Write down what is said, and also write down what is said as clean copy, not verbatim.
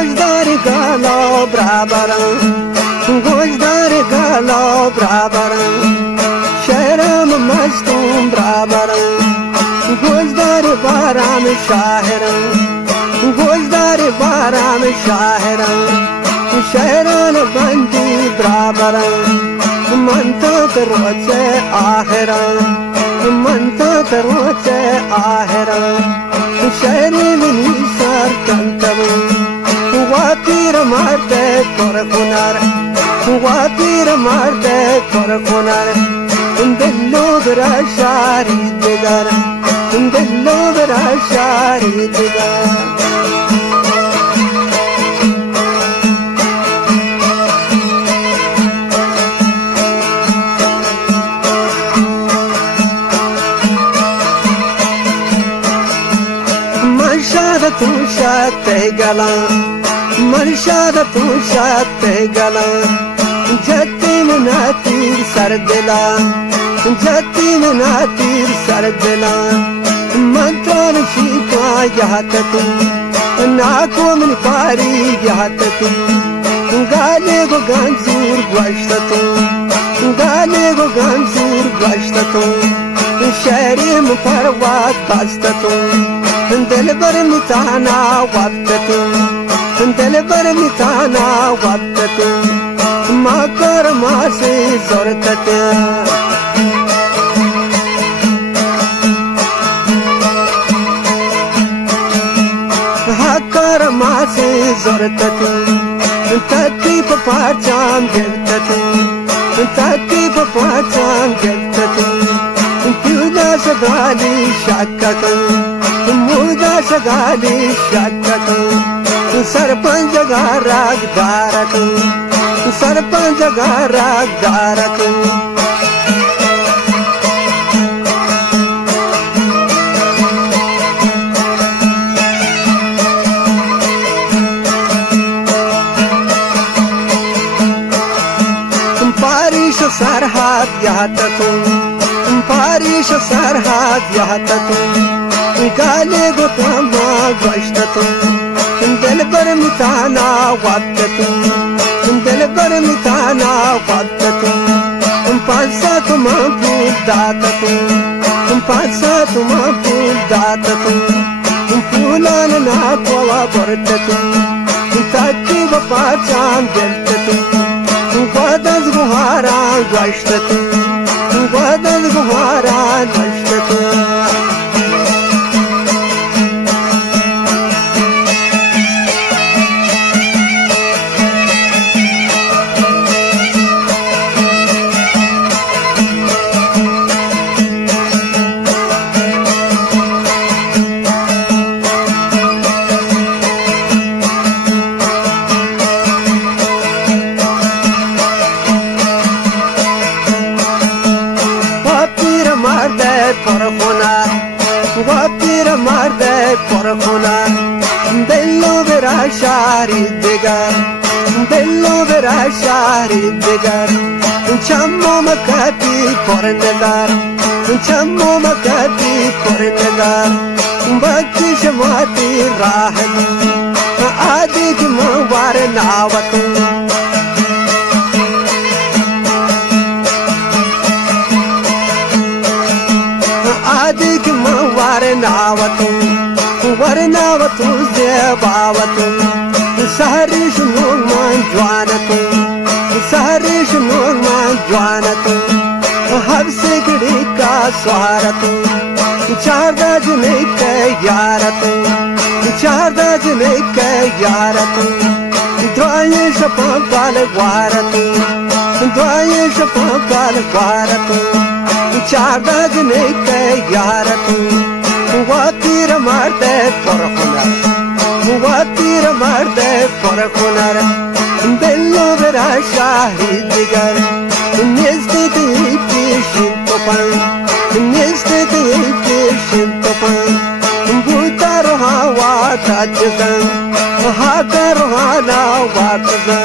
گوشداری گالا برابرم گوشداری گالا برابرم شهرم مستم برابرم گوشداری بارم شاهرم گوشداری بارم شاهرم شهران بندی برابرم من تا روز آخرم من تا روز آخرم شهری منی سر کنتم و پیر مرد پر کنار و پیر مرد پر کنار دلو برا شاری دیگر دلو برا شاری دیگر تو شات گلا مرشاد تو شات گلا جتی مناتیر سر دلا جتی مناتیر سر دلا من تو نشیتا یهات تو ناکو من پاری یهات تو گاله گو گانزور گوشت تو گاله گو گانزور گوشت تو شهری مپروات باست تو دل بر میتانا وقتتو دل بر میتانا وقتتو ما کر ما سے ضرورت کر ما سے ضرورت تکی پاچان گرتتو تکی پاچان گرتتو پیودا سگالی شاکتو مودا सगाली शाकत सरपंच गाराग दारक सरपंच गाराग दारक पारिश सरहद यात पारिश सरहद यात गाले गोतामा गश्त दिल पर मिताना वक्त दिल पर मिताना वक्त पासा तुम फूल दात पासा तुम फूल दात फूलन ना कोवा बरत ताकि बपा चांद दिलत गदज गुहारा गश्त गदज गुहारा गश्त दिलो बेरा शारी दिगर दिलो बेरा शारी दिगर चम्मो मकाती परनदार चम्मो मकाती परनदार बच्ची शमाती राहनी आदि मवार नावत आदि मवार नावत वरनावत बावत सहरिश नोमान ज्वानत सहरिश नोमान ज्वानत हबसे गड़ी का स्वारत चारदा जने के यारत चारदा जने के यारत द्वाये शपा पाल वारत द्वाये शपा पाल वारत चारदा जने के यारत वातीर मारते पर हुनर वातीर मारते पर हुनर दिलो बेरा शाही दिगर निस्तित की शिंतोपन निस्तित की शिंतोपन भूता रोहा वाता जगन हाका रोहाना वाता